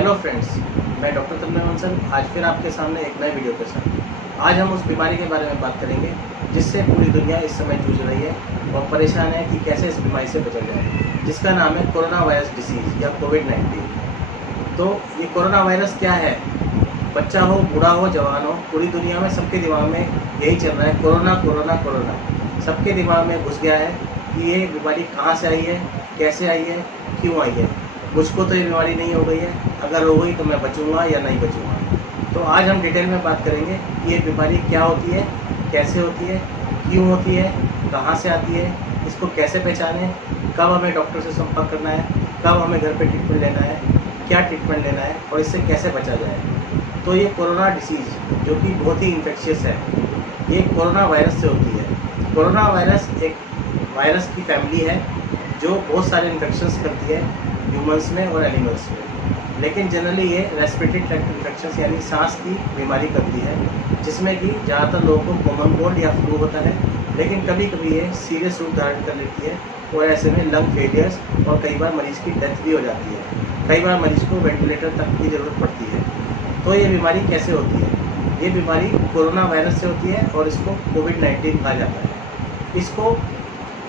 Hello friends, मैं doctor तन्मय बंसल आज फिर आपके सामने एक नए वीडियो के साथ। आज हम उस बीमारी के बारे में बात करेंगे जिससे पूरी दुनिया इस समय जूझ रही है और परेशान है कि कैसे इस बीमारी से बचा जाए, जिसका नाम है कोरोना वायरस डिसीज़ या कोविड-19। तो ये कोरोना वायरस क्या है? बच्चा हो, बूढ़ा हो, जवान हो, पूरी दुनिया में सबके दिमाग में यही चल रहा है, कोरोना कोरोना कोरोना। सबके दिमाग में घुस गया है कि ये बीमारी कहाँ से आई है, कैसे आई है, क्यों आई है। मुझको तो ये बीमारी नहीं हो गई है, अगर हो गई तो मैं बचूंगा या नहीं बचूंगा। तो आज हम डिटेल में बात करेंगे कि ये बीमारी क्या होती है, कैसे होती है, क्यों होती है, कहाँ से आती है, इसको कैसे पहचानें, कब हमें डॉक्टर से संपर्क करना है, कब हमें घर पे ट्रीटमेंट लेना है, क्या ट्रीटमेंट लेना है और इससे कैसे बचा जाए। तो ये कोरोना डिसीज़ जो कि बहुत ही इन्फेक्शियस है, ये कोरोना वायरस से होती है। कोरोना वायरस एक वायरस की फैमिली है जो बहुत सारे इन्फेक्शंस करती है ह्यूमंस में और एनिमल्स में, लेकिन जनरली ये रेस्पिरेटरी ट्रैक्ट इन्फेक्शंस यानी सांस की बीमारी करती है, जिसमें कि ज़्यादातर लोगों को कॉमन कोल्ड या फ्लू होता है, लेकिन कभी कभी ये सीरियस रूप धारण कर लेती है और ऐसे में लंग फेलियर्स और कई बार मरीज़ की डेथ भी हो जाती है। कई बार मरीज़ को वेंटिलेटर तक की ज़रूरत पड़ती है। तो ये बीमारी कैसे होती है? ये बीमारी कोरोना वायरस से होती है और इसको कोविड-19 कहा जाता है। इसको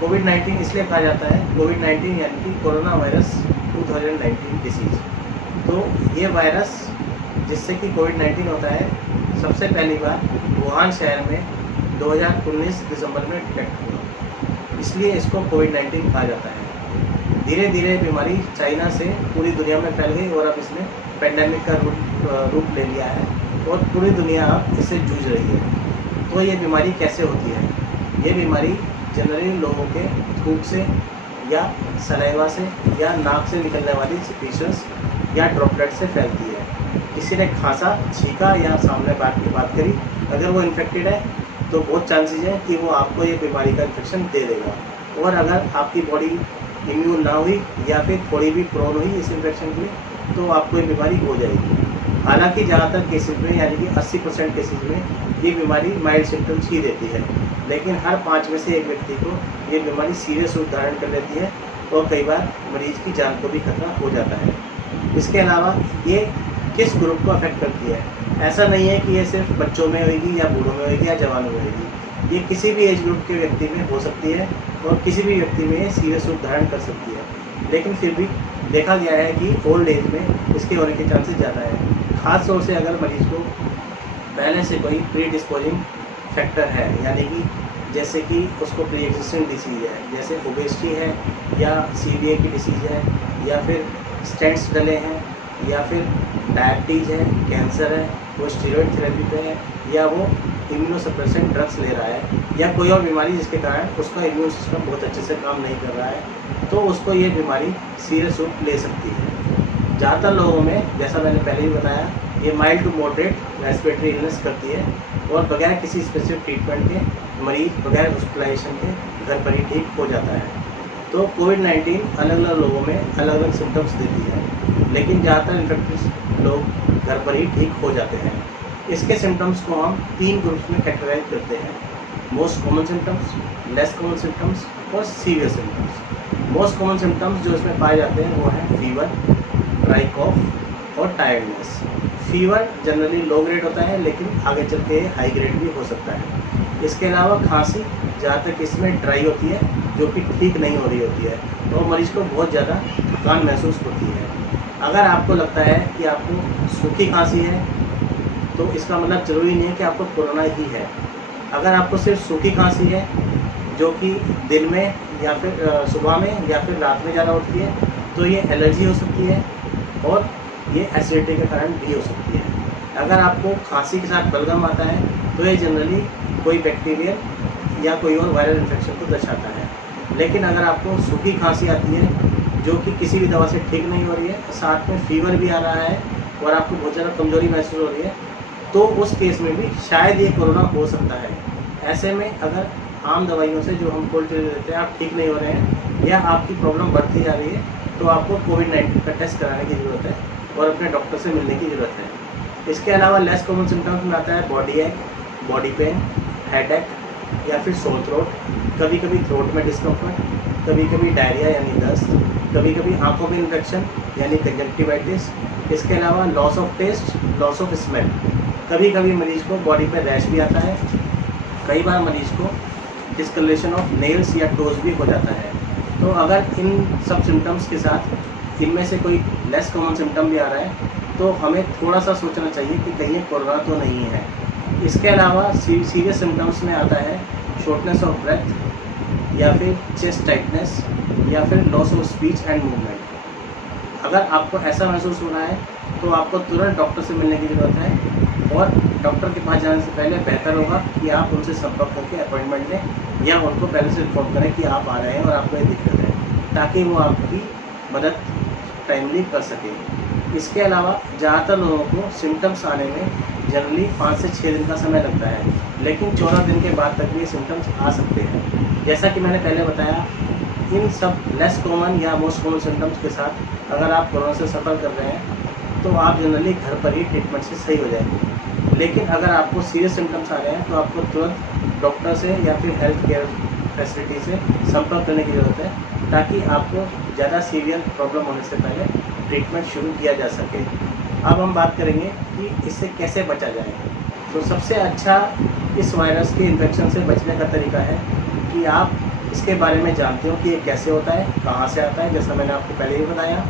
कोविड-19 इसलिए कहा जाता है, कोविड-19 यानी कि कोरोना वायरस 2019 डिसीज़। तो ये वायरस जिससे कि कोविड-19 होता है, सबसे पहली बार वुहान शहर में 2019 दिसंबर में डिटेक्ट हुआ, इसलिए इसको कोविड-19 कहा जाता है। धीरे धीरे बीमारी चाइना से पूरी दुनिया में फैल गई और अब इसने पेंडेमिक का रूप ले लिया है और पूरी दुनिया अब इससे जूझ रही है। तो ये बीमारी कैसे होती है? ये बीमारी जनरली लोगों के थूक से या सलाइवा से या नाक से निकलने वाली सिक्रीशंस या ड्रॉपलेट से फैलती है। किसी ने खांसा, छींका या सामने बात करी, अगर वो इन्फेक्टेड है तो बहुत चांसेस है कि वो आपको ये बीमारी का इन्फेक्शन दे देगा। और अगर आपकी बॉडी इम्यून ना हुई या फिर थोड़ी भी प्रोन हुई इस इन्फेक्शन के लिए, तो आपको ये बीमारी हो जाएगी। हालांकि ज़्यादातर केसेस में यानी कि 80% केसेस में ये बीमारी माइल्ड सिम्टम्स ही देती है, लेकिन हर 5 में से 1 व्यक्ति को ये बीमारी सीरियस रूप धारण कर लेती है और कई बार मरीज की जान को भी खतरा हो जाता है। इसके अलावा ये किस ग्रुप को अफेक्ट करती है? ऐसा नहीं है कि ये सिर्फ बच्चों में होगी या बूढ़ों में होगी या जवानों में होगी। ये किसी भी एज ग्रुप के व्यक्ति में हो सकती है और किसी भी व्यक्ति में ये सीरियस रूप धारण कर सकती है, लेकिन फिर भी देखा गया है कि ओल्ड एज में इसके होने के चांसेस ज़्यादा है। ख़ास तौर से अगर मरीज़ को पहले से कोई प्री डिस्पोजिंग फैक्टर है, यानी कि जैसे कि उसको प्री एग्जिस्टिंग डिसीज़ है, जैसे ओबेसिटी है या सीडीए की डिसीज़ है या फिर स्टेंट्स डले हैं या फिर डायबिटीज़ है, कैंसर है, वो स्टीरॉयड थेरेपी पे है या वो इम्यूनोसप्रेसेंट ड्रग्स ले रहा है या कोई और बीमारी जिसके कारण उसका इम्यून सिस्टम बहुत अच्छे से काम नहीं कर रहा है, तो उसको ये बीमारी सीरियस रूप ले सकती है। ज़्यादातर लोगों में, जैसा मैंने पहले ही बताया, ये mild to moderate respiratory illness करती है और बगैर किसी स्पेसिफिक ट्रीटमेंट के मरीज बगैर हॉस्पिटलाइजेशन के घर पर ही ठीक हो जाता है। तो कोविड-19 अलग अलग लोगों में अलग अलग सिम्टम्स देती है, लेकिन ज़्यादातर इन्फेक्टेड लोग घर पर ही ठीक हो जाते हैं। इसके सिम्टम्स को हम 3 ग्रुप्स में कैटेगराइज करते हैं: most common symptoms, less common symptoms और severe symptoms. Most common symptoms जो इसमें पाए जाते हैं वो हैं फीवर, ड्राई कॉफ और tiredness. Fever generally low grade होता है, लेकिन आगे चल के हाई ग्रेड भी हो सकता है। इसके अलावा खांसी ज़्यादातर केस में ड्राई होती है, जो कि ठीक नहीं हो रही होती है और मरीज़ को बहुत ज़्यादा थकान महसूस होती है। अगर आपको लगता है कि आपको सूखी खांसी है, तो इसका मतलब ज़रूरी नहीं है कि आपको कोरोना ही है। अगर आपको सिर्फ सूखी खांसी है जो कि दिन में या फिर सुबह में या फिर रात में ज़्यादा होती है, तो ये एलर्जी हो सकती है और ये एसिडिटी के कारण भी हो सकती है। अगर आपको खांसी के साथ बलगम आता है, तो ये जनरली कोई बैक्टीरियल या कोई और वायरल इन्फेक्शन को दर्शाता है। लेकिन अगर आपको सूखी खांसी आती है जो कि किसी भी दवा से ठीक नहीं हो रही है, साथ में फीवर भी आ रहा है और आपको बहुत ज़्यादा कमजोरी महसूस हो रही है, तो उस केस में भी शायद ये कोरोना हो सकता है। ऐसे में अगर आम दवाइयों से जो हम कोल्ड ड्रिंक देते हैं आप ठीक नहीं हो रहे हैं या आपकी प्रॉब्लम बढ़ती जा रही है, तो आपको कोविड-19 का टेस्ट कराने की ज़रूरत है और अपने डॉक्टर से मिलने की ज़रूरत है। इसके अलावा लेस कॉमन सिम्टम्स में आता है बॉडी एक, बॉडी पेन, हेडेक या फिर सोर थ्रोट, कभी कभी थ्रोट में डिस्कम्फर्ट, कभी कभी डायरिया यानी दस्त, कभी कभी आंखों में इन्फेक्शन यानी कंजक्टिवाइटिस। इसके अलावा loss of taste, loss of smell. कभी कभी मरीज को बॉडी पर रैश भी आता है। कई बार मरीज को डिस्कलरेशन ऑफ नेल्स या टोज भी हो जाता है। तो अगर इन सब सिम्टम्स के साथ इनमें से कोई लेस कॉमन सिम्टम भी आ रहा है तो हमें थोड़ा सा सोचना चाहिए कि कहीं ये कोरोना तो नहीं है। इसके अलावा सीरियस सिम्टम्स में आता है शॉर्टनेस ऑफ ब्रेथ या फिर चेस्ट टाइटनेस या फिर loss of speech and movement. अगर आपको ऐसा महसूस हो रहा है तो आपको तुरंत डॉक्टर से मिलने की ज़रूरत है और डॉक्टर के पास जाने से पहले बेहतर होगा कि आप उनसे संपर्क करके अपॉइंटमेंट लें या उनको पहले से इन्फॉर्म करें कि आप आ रहे हैं और आपको ये दिक्कत है, ताकि वो आपकी मदद टाइमली कर सके। इसके अलावा ज़्यादातर लोगों को सिम्टम्स आने में जनरली 5 से 6 दिन का समय लगता है, लेकिन 14 दिन के बाद तक भी सिम्टम्स आ सकते हैं। जैसा कि मैंने पहले बताया, इन सब लेस कॉमन या मोस्ट कॉमन सिम्टम्स के साथ अगर आप कोरोना से सफ़र कर रहे हैं तो आप जनरली घर पर ही ट्रीटमेंट से सही हो जाएंगे। लेकिन अगर आपको सीरियस सिम्टम्स आ रहे हैं तो आपको तुरंत डॉक्टर से या फिर हेल्थ केयर फैसिलिटी से संपर्क करने की ज़रूरत है, ताकि आपको ज़्यादा सीवियर प्रॉब्लम होने से पहले ट्रीटमेंट शुरू किया जा सके। अब हम बात करेंगे कि इससे कैसे बचा जाए। तो सबसे अच्छा इस वायरस के इन्फेक्शन से बचने का तरीका है कि आप इसके बारे में जानते हो कि ये कैसे होता है, कहाँ से आता है, जैसा मैंने आपको पहले ही बताया,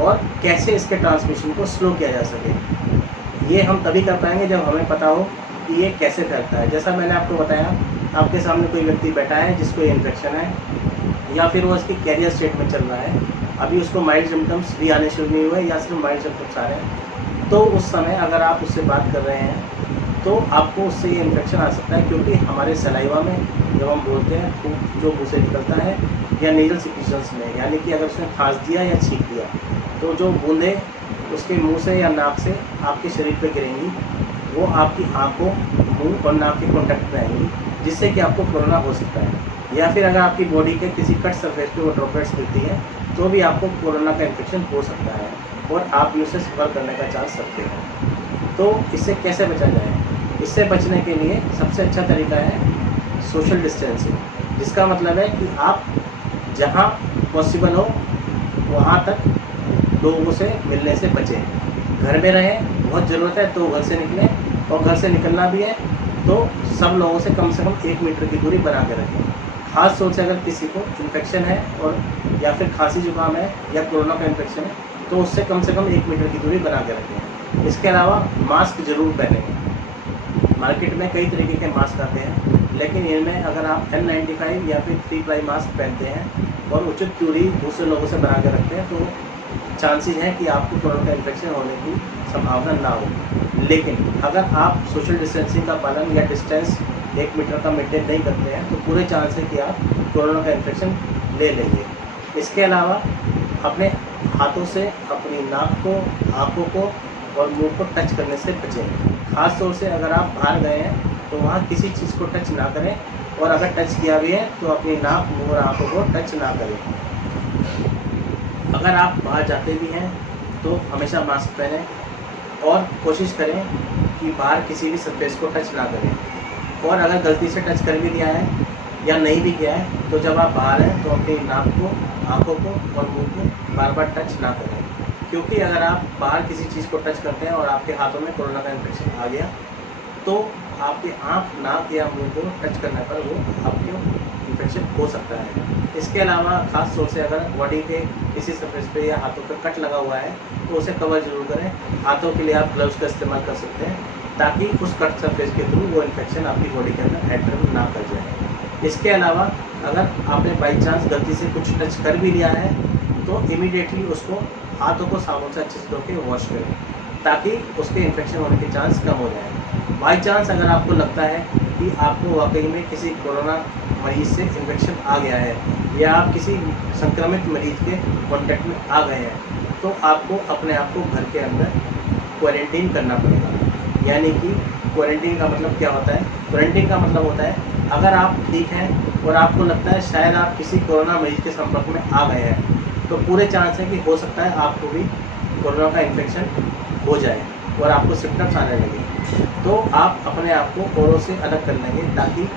और कैसे इसके ट्रांसमिशन को स्लो किया जा सके। ये हम तभी कर पाएंगे जब हमें पता हो कि ये कैसे फैलता है। जैसा मैंने आपको बताया, आपके सामने कोई व्यक्ति बैठा है जिसको ये इन्फेक्शन है या फिर वो इसकी कैरियर स्टेट में चल रहा है, अभी उसको माइल्ड सिम्टम्स भी आने शुरू नहीं हुए या सिर्फ माइल्ड सिम्टम्स आ रहे हैं, तो उस समय अगर आप उससे बात कर रहे हैं तो आपको उससे ये इन्फेक्शन आ सकता है, क्योंकि हमारे सलाइवा में जब हम बोलते हैं खूब जो मुँह से निकलता है या नेजल सिक्रीशंस में, यानी कि अगर उसने खांस दिया या छींक दिया तो जो बूंदें उसके मुंह से या नाक से आपके शरीर पे गिरेंगी, वो आपकी आंखों, मुंह और नाक के कॉन्टैक्ट में आएंगी, जिससे कि आपको कोरोना हो सकता है। या फिर अगर आपकी बॉडी के किसी कट सरफेस पे वो ड्रॉपलेट्स गिरती हैं तो भी आपको कोरोना का इन्फेक्शन हो सकता है और आप भी उससे सफ़र करने का चांस रखते हैं। तो इससे कैसे बचा जाए? इससे बचने के लिए सबसे अच्छा तरीका है सोशल डिस्टेंसिंग, जिसका मतलब है कि आप जहाँ पॉसिबल हो वहाँ तक लोगों से मिलने से बचें। घर में रहें, बहुत ज़रूरत है तो घर से निकलें, और घर से निकलना भी है तो सब लोगों से कम 1 मीटर की दूरी बना के रखें। ख़ास तौर से अगर किसी को इन्फेक्शन है और या फिर खांसी जुकाम है या कोरोना का इन्फेक्शन है तो उससे कम 1 मीटर की दूरी बना के रखें। इसके अलावा मास्क ज़रूर पहनें। मार्केट में कई तरीके के मास्क आते हैं, लेकिन इनमें अगर आप N95 या फिर 3 प्लाई मास्क पहनते हैं और उचित दूरी दूसरे लोगों से बना के रखते हैं तो चांसेस हैं कि आपको कोरोना का इन्फेक्शन होने की संभावना ना हो। लेकिन अगर आप सोशल डिस्टेंसिंग का पालन या डिस्टेंस 1 मीटर का मेंटेन नहीं करते हैं तो पूरे चांस है कि आप कोरोना का इन्फेक्शन ले लेंगे। इसके अलावा अपने हाथों से अपनी नाक को, आँखों को और मुंह को टच करने से बचें। ख़ास तौर से अगर आप बाहर गए हैं तो वहाँ किसी चीज़ को टच ना करें, और अगर टच किया भी है तो अपनी नाक, मुंह और आँखों को टच ना करें। अगर आप बाहर जाते भी हैं तो हमेशा मास्क पहनें और कोशिश करें कि बाहर किसी भी सरफेस को टच ना करें, और अगर गलती से टच कर भी दिया है या नहीं भी किया है तो जब आप बाहर हैं तो अपनी नाक को, आँखों को और मुंह को बार बार टच ना करें, क्योंकि अगर आप बाहर किसी चीज़ को टच करते हैं और आपके हाथों में कोरोना का इन्फेक्शन आ गया तो आपकी आँख, नाक या मुंह को टच करने पर वो आपको इन्फेक्शन हो सकता है। इसके अलावा ख़ास तौर से अगर बॉडी के किसी सरफेस पे या हाथों पर कट लगा हुआ है तो उसे कवर जरूर करें। हाथों के लिए आप ग्लव्स का इस्तेमाल कर सकते हैं, ताकि उस कट सरफेस के थ्रू वो इन्फेक्शन आपकी बॉडी के अंदर एंटर ना कर जाए। इसके अलावा अगर आपने बाई चांस गलती से कुछ टच कर भी लिया है तो इमीडिएटली उसको हाथों को साबुन से अच्छे से धो के वॉश करें, ताकि उसके इन्फेक्शन होने के चांस कम हो जाए। बाई चांस अगर आपको लगता है कि आपको वाकई में किसी कोरोना मरीज़ से इन्फेक्शन आ गया है या आप किसी संक्रमित मरीज़ के कॉन्टैक्ट में आ गए हैं तो आपको अपने आप को घर के अंदर क्वारंटीन करना पड़ेगा। यानी कि क्वारंटीन का मतलब क्या होता है? क्वारंटीन का मतलब होता है अगर आप ठीक हैं और आपको लगता है शायद आप किसी कोरोना मरीज़ के संपर्क में आ गए हैं तो पूरे चांस है कि हो सकता है आपको भी कोरोना का इन्फेक्शन हो जाए। और आपको सिम्टम्स आने लगे, तो आप अपने आप को औरों से अलग कर लेंगे, ताकि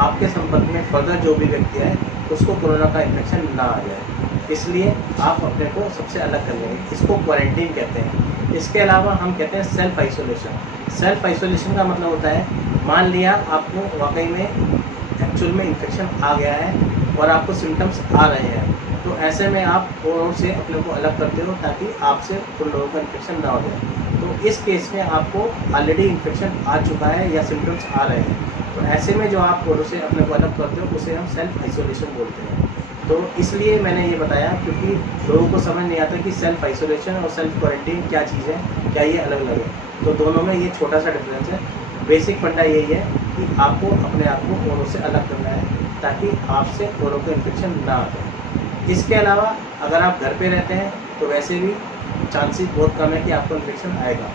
आपके संपर्क में फर्दर जो भी व्यक्ति है उसको कोरोना का इन्फेक्शन ना आ जाए। इसलिए आप अपने को सबसे अलग कर लेंगे, इसको क्वारंटीन कहते हैं। इसके अलावा हम कहते हैं सेल्फ आइसोलेशन। सेल्फ आइसोलेशन का मतलब होता है, मान लिया आपको वाकई में एक्चुअल में इन्फेक्शन आ गया है और आपको सिम्टम्स आ रहे हैं, तो ऐसे में आप औरों से अपने को अलग करते हो ताकि आपसे उन लोगों का इन्फेक्शन ना हो जाए। तो इस केस में आपको ऑलरेडी इन्फेक्शन आ चुका है या सिम्टम्स आ रहे हैं, तो ऐसे में जो आप औरों से अपने को अलग करते हो उसे हम सेल्फ आइसोलेशन बोलते हैं। तो इसलिए मैंने ये बताया क्योंकि लोगों को समझ नहीं आता कि सेल्फ आइसोलेशन और सेल्फ क्वारंटीन क्या चीज़ है, क्या ये अलग अलग है। तो दोनों में ये छोटा सा डिफरेंस है। बेसिक फंडा यही है कि आपको अपने आप को औरों से अलग करना है ताकि आपसे औरों को इन्फेक्शन ना आ जाए। इसके अलावा अगर आप घर पे रहते हैं तो वैसे भी चांसेस बहुत कम है कि आपको इन्फेक्शन आएगा।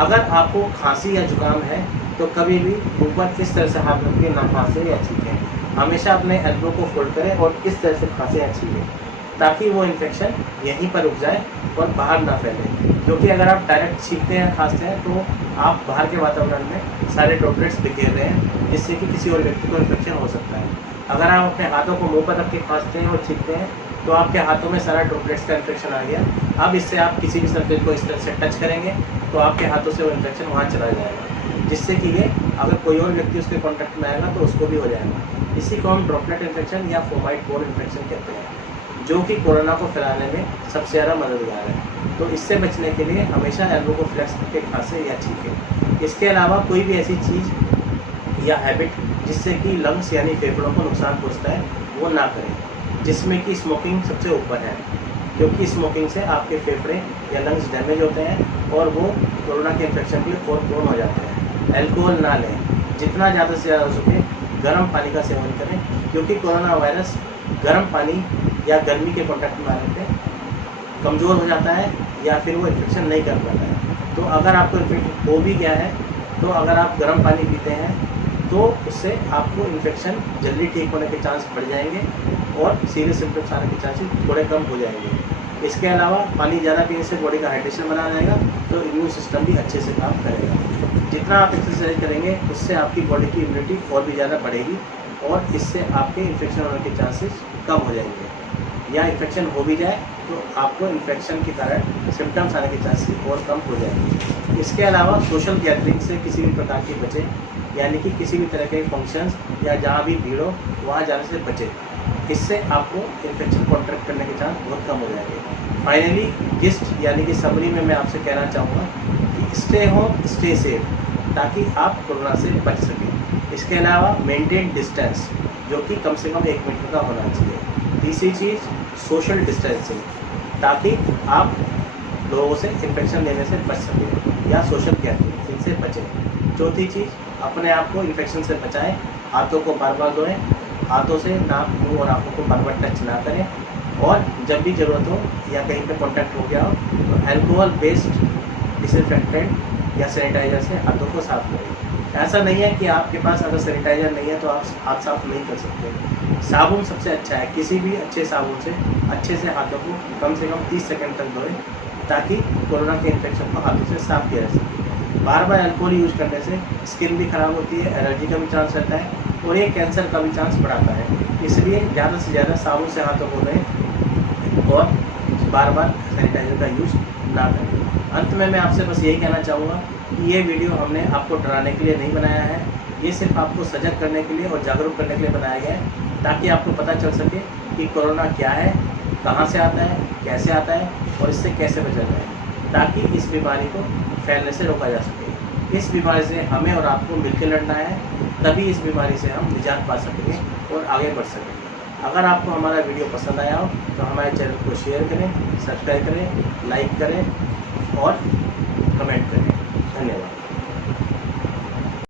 अगर आपको खांसी या जुकाम है तो कभी भी ऊपर इस तरह से हाथ रख के ना खांसे या छींकें। हमेशा अपने एल्बो को फोल्ड करें और इस तरह से खांसे या छींकें, ताकि वो इन्फेक्शन यहीं पर रुक जाए और बाहर ना फैले। क्योंकि अगर आप डायरेक्ट छींकते हैं, खांसते हैं, तो आप बाहर के वातावरण में सारे ड्रॉपलेट्स बिखेर रहे हैं, जिससे कि किसी और व्यक्ति को इन्फेक्शन हो सकता है। अगर आप अपने हाथों को मुंह पर रख के खांसते हैं और छींकते हैं तो आपके हाथों में सारा ड्रॉपलेट्स का इन्फेक्शन आ गया। अब इससे आप किसी भी सरफेस को इस तरह से टच करेंगे तो आपके हाथों से वो इन्फेक्शन वहाँ चला जाएगा, जिससे कि ये अगर कोई और व्यक्ति उसके कॉन्टैक्ट में आएगा तो उसको भी हो जाएगा। इसी को हम ड्रॉपलेट इन्फेक्शन या फोमाइट बोर्न इन्फेक्शन कहते हैं, जो कि कोरोना को फैलाने में सबसे ज़्यादा मददगार है। तो इससे बचने के लिए हमेशा एल्बो को फ्लेक्स करके खांसे या छींकें। इसके अलावा कोई भी ऐसी चीज़ या हैबिट जिससे कि लंग्स यानी फेफड़ों को नुकसान पहुंचता है वो ना करें, जिसमें कि स्मोकिंग सबसे ऊपर है, क्योंकि स्मोकिंग से आपके फेफड़े या लंग्स डैमेज होते हैं और वो कोरोना के इन्फेक्शन के लिए और प्रोन हो जाते हैं। अल्कोहल ना लें, जितना ज़्यादा से ज़्यादा हो सके गर्म पानी का सेवन करें, क्योंकि कोरोना वायरस गर्म पानी या गर्मी के कॉन्टैक्ट में आने पे कमज़ोर हो जाता है या फिर वो इन्फेक्शन नहीं कर पाता है। तो अगर आपको इन्फेक्शन हो भी गया है तो अगर आप गर्म पानी पीते हैं तो उससे आपको इन्फेक्शन जल्दी ठीक होने के चांस बढ़ जाएंगे और सीरियस सिम्टम्स आने के चांसेस थोड़े कम हो जाएंगे। इसके अलावा पानी ज़्यादा पीने से बॉडी का हाइड्रेशन बना रहेगा, तो इम्यून सिस्टम भी अच्छे से काम करेगा। जितना आप एक्सरसाइज करेंगे उससे आपकी बॉडी की इम्यूनिटी और भी ज़्यादा बढ़ेगी और इससे आपके इन्फेक्शन होने के चांसेस कम हो जाएंगे, या इन्फेक्शन हो भी जाए तो आपको इन्फेक्शन के कारण सिम्टम्स आने के चांसेस और कम हो जाएंगे। इसके अलावा सोशल गैदरिंग से किसी भी प्रकार की बचें, यानी कि किसी भी तरह के फंक्शंस या जहाँ भी भीड़ हो वहाँ जाने से बचें। इससे आपको इन्फेक्शन कॉन्ट्रैक्ट करने के चांस बहुत कम हो जाएंगे। फाइनली गिस्ट यानी कि समरी में मैं आपसे कहना चाहूँगा कि स्टे होम स्टे सेफ, ताकि आप कोरोना से बच सकें। इसके अलावा मेंटेन डिस्टेंस, जो कि कम से कम 1 मीटर का होना चाहिए। तीसरी चीज़ सोशल डिस्टेंसिंग, ताकि आप लोगों से इन्फेक्शन लेने से बच सकें, या सोशल गैदरिंग इनसे बचें। चौथी चीज़, अपने आप को इन्फेक्शन से बचाएं, हाथों को बार बार धोएं, हाथों से नाक, मुंह और आँखों को बार बार टच ना करें, और जब भी ज़रूरत हो या कहीं पे कांटेक्ट हो गया हो तो अल्कोहल बेस्ड डिसइंफेक्टेंट या सैनिटाइज़र से हाथों को साफ करें। ऐसा नहीं है कि आपके पास अगर सैनिटाइज़र नहीं है तो आप हाथ साफ नहीं कर सकते। साबुन सबसे अच्छा है, किसी भी अच्छे साबुन से अच्छे से हाथों को कम से कम 30 सेकंड तक धोएं, ताकि कोरोना के इन्फेक्शन को हाथों से साफ किया जा सके। बार बार अल्कोहल यूज़ करने से स्किन भी ख़राब होती है, एलर्जी का भी चांस रहता है और ये कैंसर का भी चांस बढ़ाता है। इसलिए ज़्यादा से ज़्यादा साबुन से हाथों को धोएं और बार बार सैनिटाइज़र का यूज़ ना करें। अंत में मैं आपसे बस यही कहना चाहूँगा कि ये वीडियो हमने आपको डराने के लिए नहीं बनाया है, ये सिर्फ आपको सजग करने के लिए और जागरूक करने के लिए बनाया गया है, ताकि आपको पता चल सके कि कोरोना क्या है, कहाँ से आता है, कैसे आता है और इससे कैसे बचा जाए, ताकि इस बीमारी को फैलने से रोका जा सके। इस बीमारी से हमें और आपको मिलकर लड़ना है, तभी इस बीमारी से हम निजात पा सकेंगे और आगे बढ़ सकेंगे। अगर आपको हमारा वीडियो पसंद आया हो तो हमारे चैनल को शेयर करें, सब्सक्राइब करें, लाइक करें और कमेंट करें। धन्यवाद।